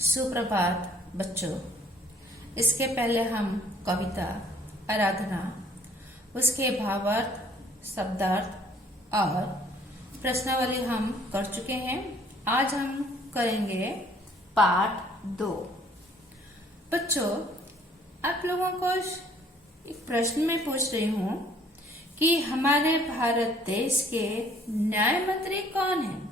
सुप्रभात बच्चों। इसके पहले हम कविता, आराधना, उसके भावार्थ, शब्दार्थ और प्रश्नावली हम कर चुके हैं। आज हम करेंगे पाठ 2। बच्चों, आप लोगों को एक प्रश्न में पूछ रही हूँ कि हमारे भारत देश के न्याय मंत्री कौन हैं?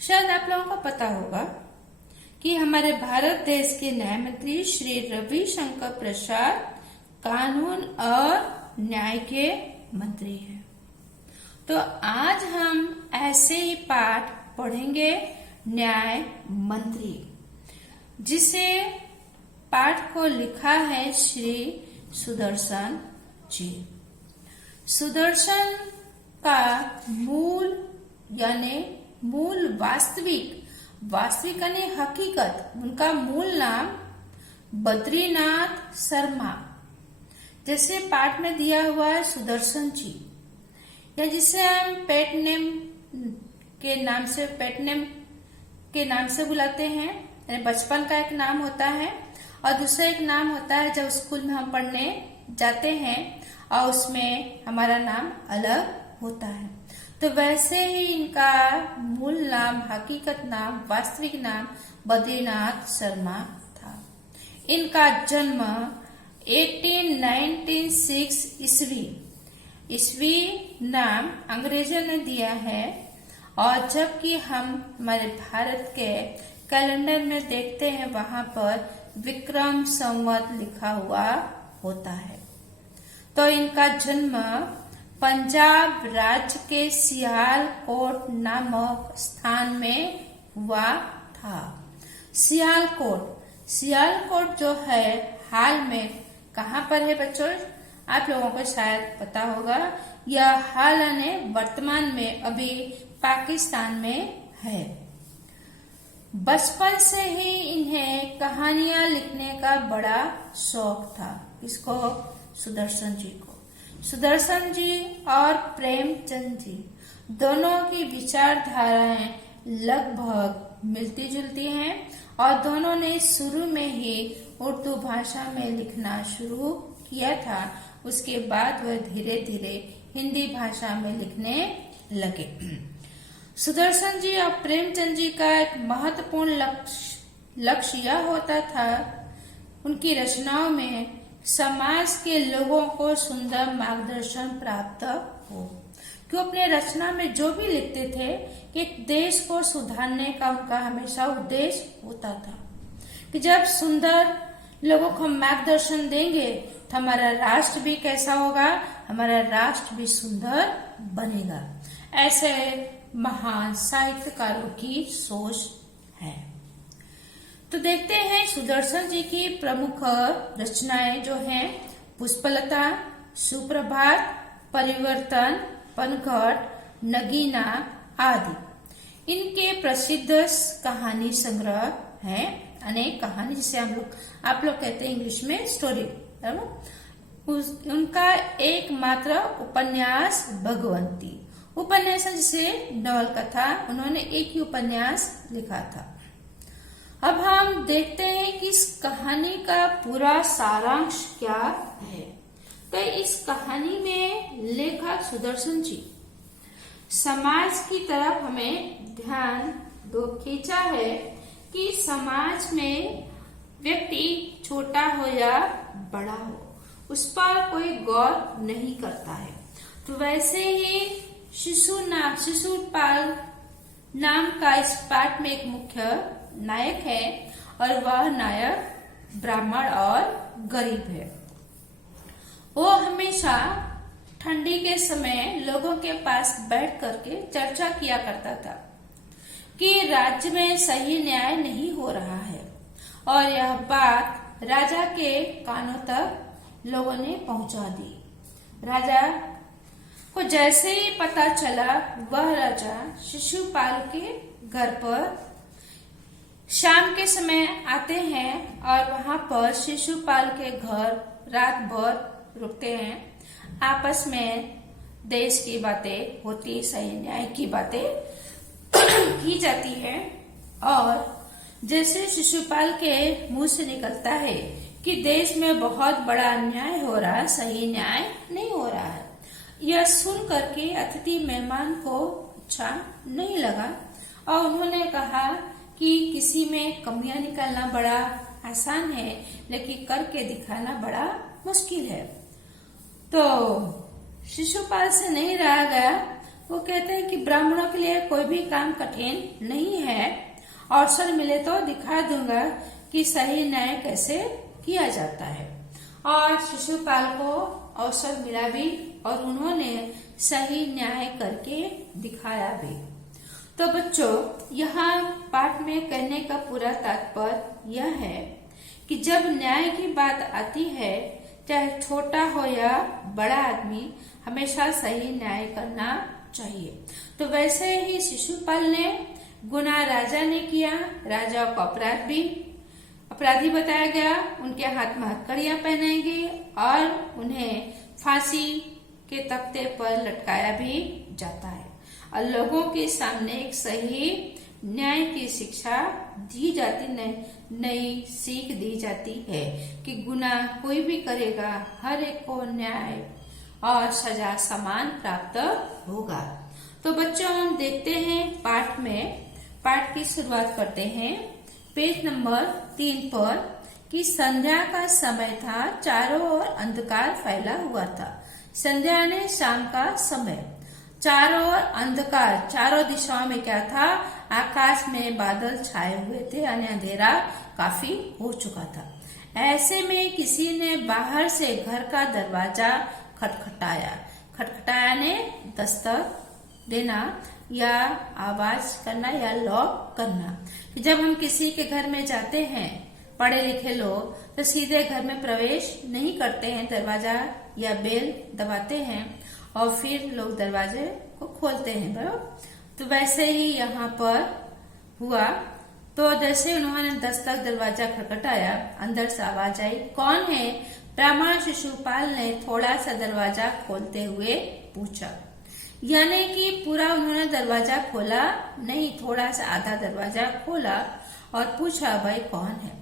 शायद आप लोगों को पता होगा कि हमारे भारत देश के न्याय मंत्री श्री रविशंकर प्रसाद कानून और न्याय के मंत्री हैं। तो आज हम ऐसे ही पाठ पढ़ेंगे न्याय मंत्री, जिसे पाठ को लिखा है श्री सुदर्शन जी। सुदर्शन का मूल वास्तविक यानी हकीकत, उनका मूल नाम बद्रीनाथ शर्मा, जैसे पाठ में दिया हुआ है सुदर्शन जी, या जिसे हम पेट नेम के नाम से बुलाते हैं। यानी बचपन का एक नाम होता है और दूसरा एक नाम होता है जब स्कूल में हम पढ़ने जाते हैं और उसमें हमारा नाम अलग होता है। तो वैसे ही इनका मूल नाम, हकीकत नाम, वास्तविक नाम बद्रीनाथ शर्मा था। इनका जन्म 1896 ईस्वी नाम अंग्रेजों ने दिया है, और जबकि हम हमारे भारत के कैलेंडर में देखते हैं वहां पर विक्रम संवत लिखा हुआ होता है। तो इनका जन्म पंजाब राज्य के सियालकोट नामक स्थान में हुआ था। सियालकोट जो है हाल में कहाँ पर है बच्चों? आप लोगों को शायद पता होगा। यह हाल ने वर्तमान में अभी पाकिस्तान में है। बचपन से ही इन्हें कहानियां लिखने का बड़ा शौक था। इसको सुदर्शन जी को। सुदर्शन जी और प्रेमचंद जी दोनों की विचारधाराएं लगभग मिलती जुलती हैं, और दोनों ने शुरू में ही उर्दू भाषा में लिखना शुरू किया था। उसके बाद वह धीरे धीरे हिंदी भाषा में लिखने लगे। सुदर्शन जी और प्रेमचंद जी का एक महत्वपूर्ण लक्ष्य यह होता था, उनकी रचनाओं में समाज के लोगों को सुंदर मार्गदर्शन प्राप्त हो। क्यों अपने रचना में जो भी लिखते थे कि देश को सुधारने का उनका हमेशा उद्देश्य होता था कि जब सुंदर लोगों को हम मार्गदर्शन देंगे तो हमारा राष्ट्र भी कैसा होगा? हमारा राष्ट्र भी सुंदर बनेगा। ऐसे महान साहित्यकारों की सोच है। तो देखते हैं सुदर्शन जी की प्रमुख रचनाएं जो हैं पुष्पलता, सुप्रभात, परिवर्तन, पनघट, नगीना आदि। इनके प्रसिद्ध कहानी संग्रह हैं, अनेक कहानी, जिसे आप लोग कहते हैं इंग्लिश में स्टोरी। उनका एकमात्र उपन्यास भगवंती उपन्यास, जिसे नवल कथा, उन्होंने एक ही उपन्यास लिखा था। अब हम देखते हैं कि इस कहानी का पूरा सारांश क्या है। तो इस कहानी में लेखक सुदर्शन जी समाज की तरफ हमें ध्यान खींचा है कि समाज में व्यक्ति छोटा हो या बड़ा हो, उस पर कोई गौर नहीं करता है। तो वैसे ही शिशुपाल नाम का इस पाठ में एक मुख्य नायक है, और वह नायक ब्राह्मण और गरीब है। वो हमेशा ठंडी के समय लोगों के पास बैठ करके चर्चा किया करता था कि राज्य में सही न्याय नहीं हो रहा है, और यह बात राजा के कानों तक लोगों ने पहुंचा दी। राजा को जैसे ही पता चला, वह राजा शिशुपाल के घर पर शाम के समय आते हैं और वहां पर शिशुपाल के घर रात भर रुकते हैं। आपस में देश की बातें होती, सही न्याय की बातें की जाती है, और जैसे शिशुपाल के मुंह से निकलता है कि देश में बहुत बड़ा अन्याय हो रहा है, सही न्याय नहीं हो रहा है। यह सुन करके अतिथि मेहमान को अच्छा नहीं लगा और उन्होंने कहा कि किसी में कमियां निकालना बड़ा आसान है, लेकिन करके दिखाना बड़ा मुश्किल है। तो शिशुपाल से नहीं रहा गया। वो कहते हैं कि ब्राह्मणों के लिए कोई भी काम कठिन नहीं है, अवसर मिले तो दिखा दूंगा कि सही न्याय कैसे किया जाता है। और शिशुपाल को अवसर मिला भी और उन्होंने सही न्याय करके दिखाया भी। तो बच्चों, यहाँ पाठ में कहने का पूरा तात्पर्य यह है कि जब न्याय की बात आती है, चाहे छोटा हो या बड़ा आदमी, हमेशा सही न्याय करना चाहिए। तो वैसे ही शिशुपाल ने गुनाह राजा ने किया, राजा को अपराधी बताया गया, उनके हाथ में हथकड़ियां पहनाई गई और उन्हें फांसी के तख्ते पर लटकाया भी जाता है। और लोगों के सामने एक सही न्याय की शिक्षा दी जाती, नई सीख दी जाती है कि गुनाह कोई भी करेगा, हर एक को न्याय और सजा समान प्राप्त होगा। तो बच्चों, हम देखते हैं पाठ की शुरुआत करते हैं पेज नंबर 3 पर कि संध्या का समय था, चारों ओर अंधकार फैला हुआ था। संध्या ने शाम का समय, चारों ओर अंधकार, चारों दिशाओं में क्या था, आकाश में बादल छाए हुए थे यानी अंधेरा काफी हो चुका था। ऐसे में किसी ने बाहर से घर का दरवाजा खटखटाया। खटखटाया ने दस्तक देना या आवाज करना या लॉक करना। जब हम किसी के घर में जाते हैं, पढ़े लिखे लोग तो सीधे घर में प्रवेश नहीं करते हैं, दरवाजा या बेल दबाते हैं और फिर लोग दरवाजे को खोलते हैं, बराबर। तो वैसे ही यहाँ पर हुआ। तो जैसे उन्होंने दस्तक, दरवाजा खटखटाया, अंदर से आवाज आई, कौन है? ब्राह्मण शिशुपाल ने थोड़ा सा दरवाजा खोलते हुए पूछा। यानी कि पूरा उन्होंने दरवाजा खोला नहीं, थोड़ा सा आधा दरवाजा खोला और पूछा, भाई कौन है?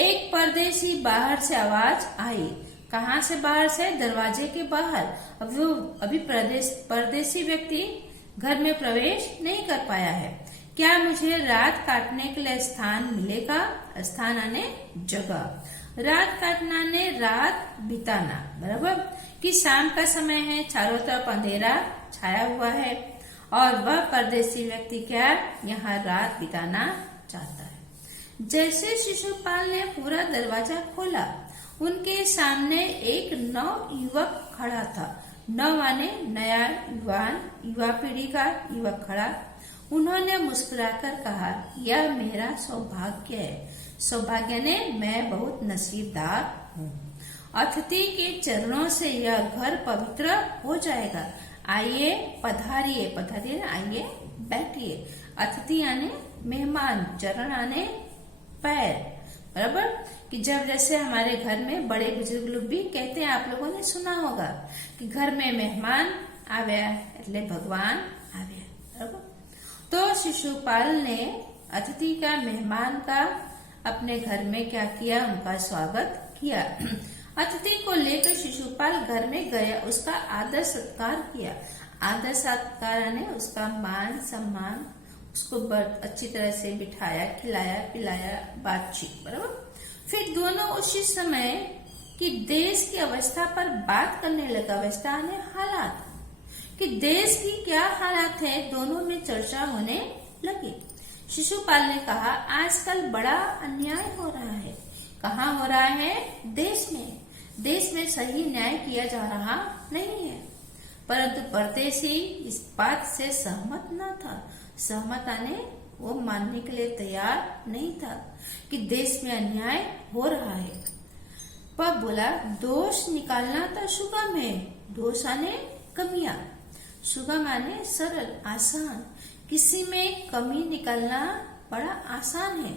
एक परदेशी बाहर से आवाज आई। कहाँ से बाहर से? दरवाजे के बाहर। अभी परदेशी व्यक्ति घर में प्रवेश नहीं कर पाया है। क्या मुझे रात काटने के लिए स्थान मिलेगा? स्थान आने जगह, रात काटना ने रात बिताना, बराबर। कि शाम का समय है, चारों तरफ अंधेरा छाया हुआ है और वह परदेशी व्यक्ति क्या यहाँ रात बिताना चाहता है। जैसे शिशुपाल ने पूरा दरवाजा खोला, उनके सामने एक नव युवक खड़ा था। नव माने नया, युवा पीढ़ी का युवक खड़ा। उन्होंने मुस्कुराकर कहा, यह मेरा सौभाग्य है। सौभाग्य ने मैं बहुत नसीबदार हूँ। अतिथि के चरणों से यह घर पवित्र हो जाएगा। आइए पधारिए, पधारिए आइए बैठिए। अतिथि आने मेहमान, चरण आने पैर, बराबर। कि जब जैसे हमारे घर में बड़े बुजुर्ग लोग भी कहते हैं, आप लोगों ने सुना होगा कि घर में मेहमान आवे એટલે भगवान आवे, बराबर। तो शिशुपाल ने अतिथि का, मेहमान का अपने घर में क्या किया, उनका स्वागत किया। अतिथि को लेकर शिशुपाल घर में गया, उसका आदर सत्कार किया। आदर सत्कार ने उसका मान सम्मान, उसको अच्छी तरह से बिठाया, खिलाया पिलाया, बातचीत, बराबर। फिर दोनों उसी समय कि देश की अवस्था पर बात करने लगा। अवस्था ने हालात, कि देश की क्या हालात है, दोनों में चर्चा होने लगी। शिशुपाल ने कहा, आजकल बड़ा अन्याय हो रहा है। कहाँ हो रहा है? देश में। देश में सही न्याय किया जा रहा नहीं है। परंतु परदेशी इस बात से सहमत न था। सहमत आने वो मानने के लिए तैयार नहीं था कि देश में अन्याय हो रहा है। पर बोला, दोष निकालना तो सुगम है। दोष आने कमियां, सुगम आने सरल, आसान। किसी में कमी निकालना बड़ा आसान है।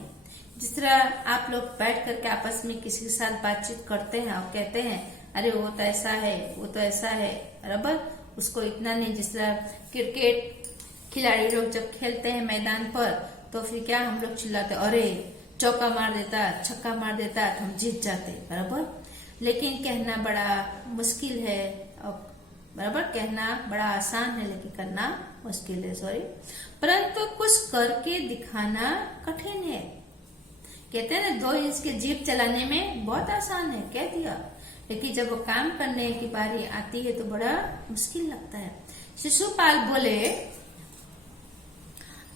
जिस तरह आप लोग बैठ करके आपस में किसी के साथ बातचीत करते हैं और कहते हैं, अरे वो तो ऐसा है, वो तो ऐसा है, बराबर। उसको इतना नहीं, जिस तरह क्रिकेट खिलाड़ी लोग जब खेलते हैं मैदान पर तो फिर क्या हम लोग चिल्लाते, अरे चौका मार देता, छक्का मार देता तो हम जीत जाते, बराबर। लेकिन कहना बड़ा मुश्किल है, बराबर। कहना बड़ा आसान है लेकिन करना मुश्किल है, सॉरी। परंतु कुछ करके दिखाना कठिन है। कहते हैं ना 2 इंच के जीप चलाने में बहुत आसान है, कह दिया, लेकिन जब वो काम करने की बारी आती है तो बड़ा मुश्किल लगता है। शिशुपाल बोले,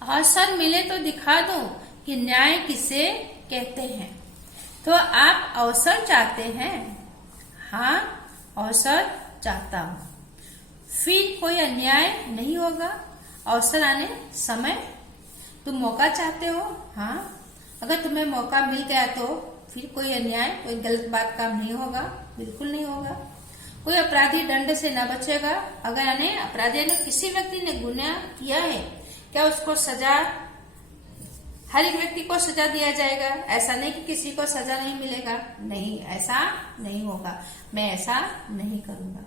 अवसर मिले तो दिखा दो कि न्याय किसे कहते हैं। तो आप अवसर चाहते हैं? हाँ, अवसर चाहता हूं। फिर कोई अन्याय नहीं होगा अवसर आने समय। तुम मौका चाहते हो? हाँ, अगर तुम्हें मौका मिल गया तो फिर कोई अन्याय, कोई गलत बात काम नहीं होगा, बिल्कुल नहीं होगा। कोई अपराधी दंड से न बचेगा। अगर अपराधी ने, किसी व्यक्ति ने गुनाह किया है, क्या उसको सजा, हर एक व्यक्ति को सजा दिया जाएगा? ऐसा नहीं कि किसी को सजा नहीं मिलेगा, नहीं, ऐसा नहीं होगा, मैं ऐसा नहीं करूंगा।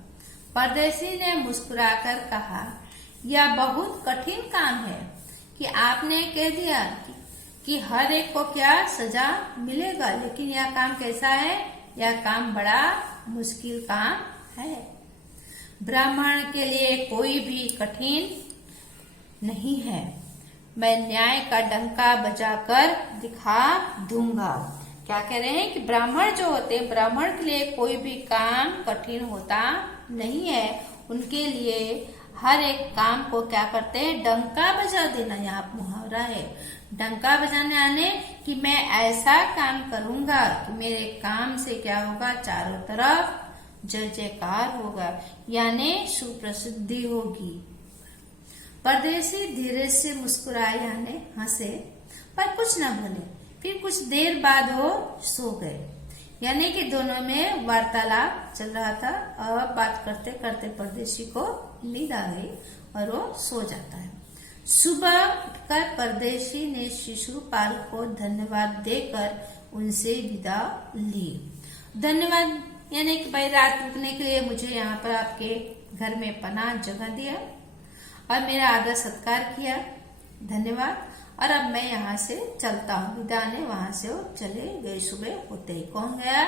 परदेशी ने मुस्कुराकर कहा, यह बहुत कठिन काम है कि आपने कह दिया कि हर एक को क्या सजा मिलेगा, लेकिन यह काम कैसा है? यह काम बड़ा मुश्किल काम है। ब्राह्मण के लिए कोई भी कठिन नहीं है। मैं न्याय का डंका बजाकर दिखा दूंगा। क्या कह रहे हैं कि ब्राह्मण जो होते हैं, ब्राह्मण के लिए कोई भी काम कठिन होता नहीं है। उनके लिए हर एक काम को क्या करते हैं? डंका बजा देना, यहाँ मुहावरा है। डंका बजाने आने कि मैं ऐसा काम करूंगा कि मेरे काम से क्या होगा? चारों तरफ जय जयकार होगा, यानी सुप्रसिद्धि होगी। परदेशी धीरे से मुस्कुराए, यानी हंसे, पर कुछ न बोले। फिर कुछ देर बाद वो सो गए, यानी कि दोनों में वार्तालाप चल रहा था और बात करते करते परदेशी को नींद आ गई और वो सो जाता है। सुबह उठकर परदेशी ने शिशुपाल को धन्यवाद देकर उनसे विदा ली। धन्यवाद यानी कि भाई रात रुकने के लिए मुझे यहाँ पर आपके घर में पनाह जगह दिया और मेरा आदर सत्कार किया, धन्यवाद। और अब मैं यहाँ से चलता हूँ। विदा ने वहां से वो चले गए। सुबह होते ही कौन गया?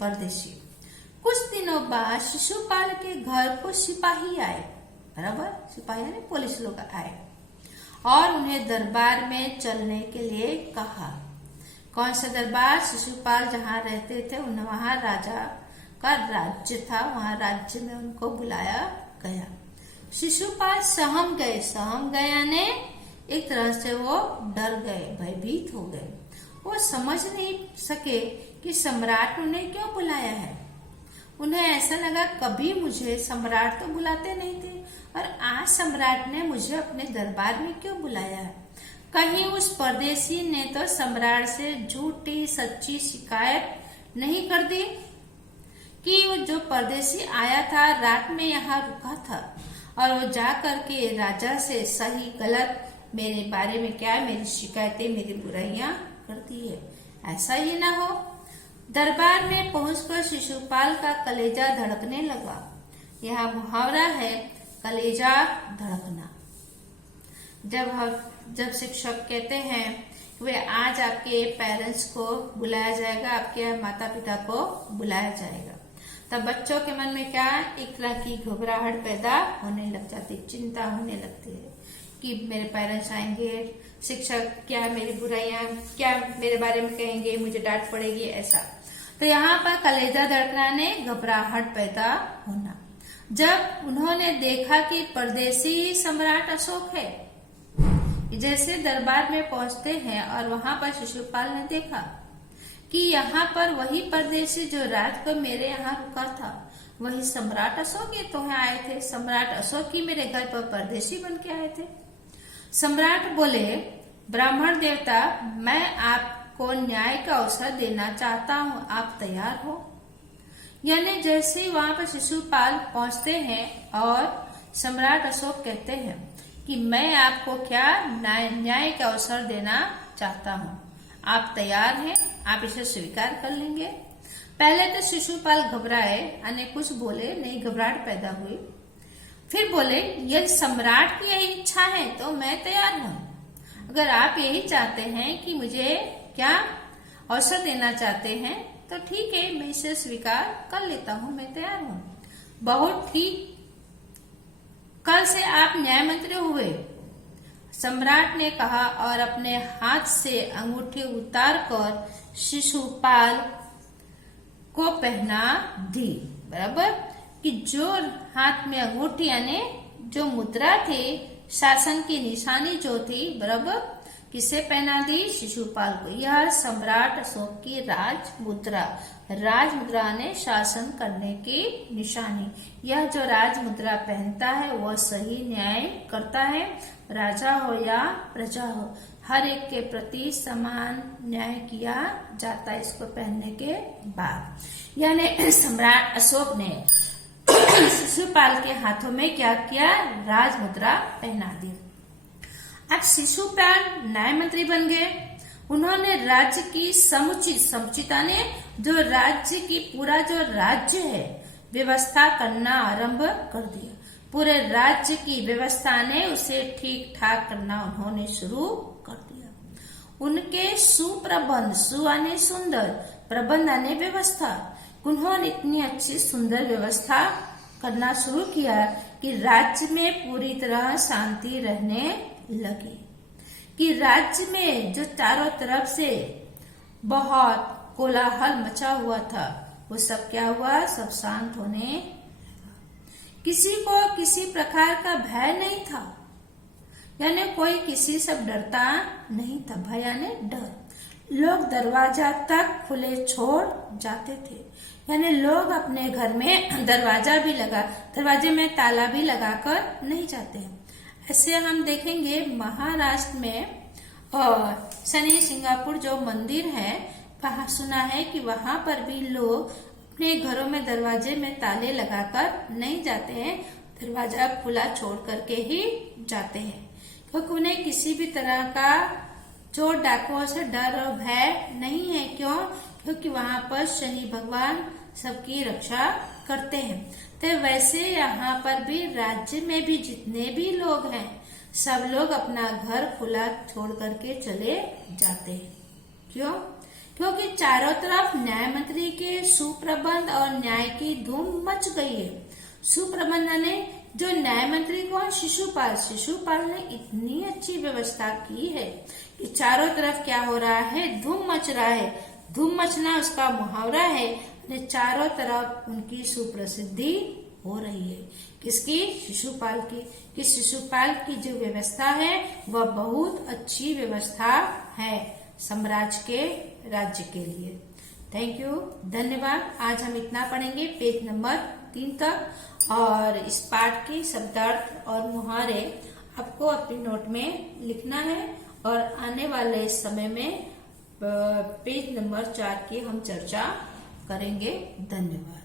परदेशी। कुछ दिनों बाद शिशुपाल के घर को सिपाही आए, बराबर, सिपाही यानी पुलिस लोग आए और उन्हें दरबार में चलने के लिए कहा। कौन सा दरबार? शिशुपाल जहाँ रहते थे वहाँ राजा का राज्य था, वहाँ राज्य में उनको बुलाया गया। शिशुपाल सहम गए यानी एक तरह से वो डर गए, भयभीत हो गए। वो समझ नहीं सके कि सम्राट उन्हें क्यों बुलाया है। उन्हें ऐसा लगा कभी मुझे सम्राट तो बुलाते नहीं थे और आज सम्राट ने मुझे अपने दरबार में क्यों बुलाया है। कहीं उस परदेशी ने तो सम्राट से झूठी सच्ची शिकायत नहीं कर दी कि वो जो परदेशी आया था रात में यहाँ रुका था और वो जा करके राजा से सही गलत मेरे बारे में क्या, मेरी शिकायतें, मेरी बुराइयां करती है। ऐसा ही ना हो। दरबार में पहुंचकर शिशुपाल का कलेजा धड़कने लगा। यह मुहावरा है, कलेजा धड़कना। जब शिक्षक कहते हैं वे आज आपके पेरेंट्स को बुलाया जाएगा, आपके माता पिता को बुलाया जाएगा, तब बच्चों के मन में क्या, एक तरह की घबराहट पैदा होने लग जाती, चिंता होने लगती है कि मेरे पेरेंट्स आएंगे, शिक्षक क्या मेरी बुराइयां, क्या मेरे बारे में कहेंगे, मुझे डांट पड़ेगी, ऐसा। तो यहाँ पर कलेजा धड़कना ने घबराहट पैदा होना। जब उन्होंने देखा कि परदेशी सम्राट अशोक है, जैसे दरबार में पहुंचते हैं और वहां पर शिशुपाल ने देखा कि यहाँ पर वही परदेशी जो रात को मेरे यहाँ रुका था, वही सम्राट अशोक ये तो आए थे। सम्राट अशोक ही मेरे घर पर परदेशी बन के आए थे। सम्राट बोले, ब्राह्मण देवता, मैं आपको न्याय का अवसर देना चाहता हूँ, आप तैयार हो? यानी जैसे ही वहां पर शिशुपाल पहुंचते हैं और सम्राट अशोक कहते हैं कि मैं आपको क्या न्याय का अवसर देना चाहता हूँ, आप तैयार हैं, आप इसे स्वीकार कर लेंगे? पहले तो शिशुपाल घबराए, अन्य कुछ बोले नहीं, घबराहट पैदा हुई। फिर बोले, यदि सम्राट की यही इच्छा है तो मैं तैयार हूँ। अगर आप यही चाहते हैं कि मुझे क्या अवसर देना चाहते हैं तो ठीक है, मैं इसे स्वीकार कर लेता हूँ, मैं तैयार हूँ। बहुत ठीक, कल से आप न्याय मंत्री हुए, सम्राट ने कहा और अपने हाथ से अंगूठी उतारकर शिशुपाल को पहना दी। बराबर कि जो हाथ में अंगूठी यानी जो मुद्रा थी, शासन की निशानी जो थी, बराबर किसे पहना दी? शिशुपाल को। यह सम्राट अशोक की राज मुद्रा ने शासन करने की निशानी। यह जो राज मुद्रा पहनता है वह सही न्याय करता है, राजा हो या प्रजा हो, हर एक के प्रति समान न्याय किया जाता है इसको पहनने के बाद। यानी सम्राट अशोक ने शिशुपाल के हाथों में क्या किया? राज मुद्रा पहना दी। अब शिशुपाल न्याय मंत्री बन गए। उन्होंने राज्य की समुचिता ने जो राज्य की पूरा जो राज्य है व्यवस्था करना आरंभ कर दिया। पूरे राज्य की व्यवस्था ने उसे ठीक ठाक करना उन्होंने शुरू कर दिया। उनके सुप्रबंध, सुआने सुंदर, प्रबंध आने व्यवस्था, उन्होंने इतनी अच्छी सुंदर व्यवस्था करना शुरू किया कि राज्य में पूरी तरह शांति रहने लगी। कि राज्य में जो चारों तरफ से बहुत कोलाहल मचा हुआ था वो सब क्या हुआ? सब शांत होने। किसी को किसी प्रकार का भय नहीं था, यानी कोई किसी से डरता नहीं था। भय यानी डर। लोग दरवाजा तक खुले छोड़ जाते थे, यानी लोग अपने घर में दरवाजे में ताला भी लगाकर नहीं जाते हैं। ऐसे हम देखेंगे महाराष्ट्र में और शनि सिंगापुर जो मंदिर है, वहाँ सुना है कि वहाँ पर भी लोग अपने घरों में दरवाजे में ताले लगाकर नहीं जाते हैं, दरवाजा खुला छोड़ करके ही जाते हैं, क्योंकि उन्हें किसी भी तरह का चोर डाकुओं से डर और भय नहीं है। क्यों? क्योंकि वहाँ पर शनि भगवान सबकी रक्षा करते हैं। तो वैसे यहाँ पर भी राज्य में भी जितने भी लोग हैं सब लोग अपना घर खुला छोड़ करके चले जाते हैं। क्यों? क्योंकि चारों तरफ न्याय मंत्री के सुप्रबंध और न्याय की धूम मच गई है। सुप्रबंध ने जो न्याय मंत्री कौन? शिशुपाल ने इतनी अच्छी व्यवस्था की है कि चारों तरफ क्या हो रहा है? धूम मच रहा है। धूम मचना उसका मुहावरा है। चारों तरफ उनकी सुप्रसिद्धि हो रही है। किसकी? शिशुपाल की। कि शिशुपाल की जो व्यवस्था है वह बहुत अच्छी व्यवस्था है साम्राज्य के राज्य के लिए। थैंक यू, धन्यवाद। आज हम इतना पढ़ेंगे पेज नंबर 3 तक, और इस पाठ के शब्दार्थ और मुहावरे आपको अपनी नोट में लिखना है, और आने वाले समय में पेज नंबर 4 की हम चर्चा करेंगे। धन्यवाद।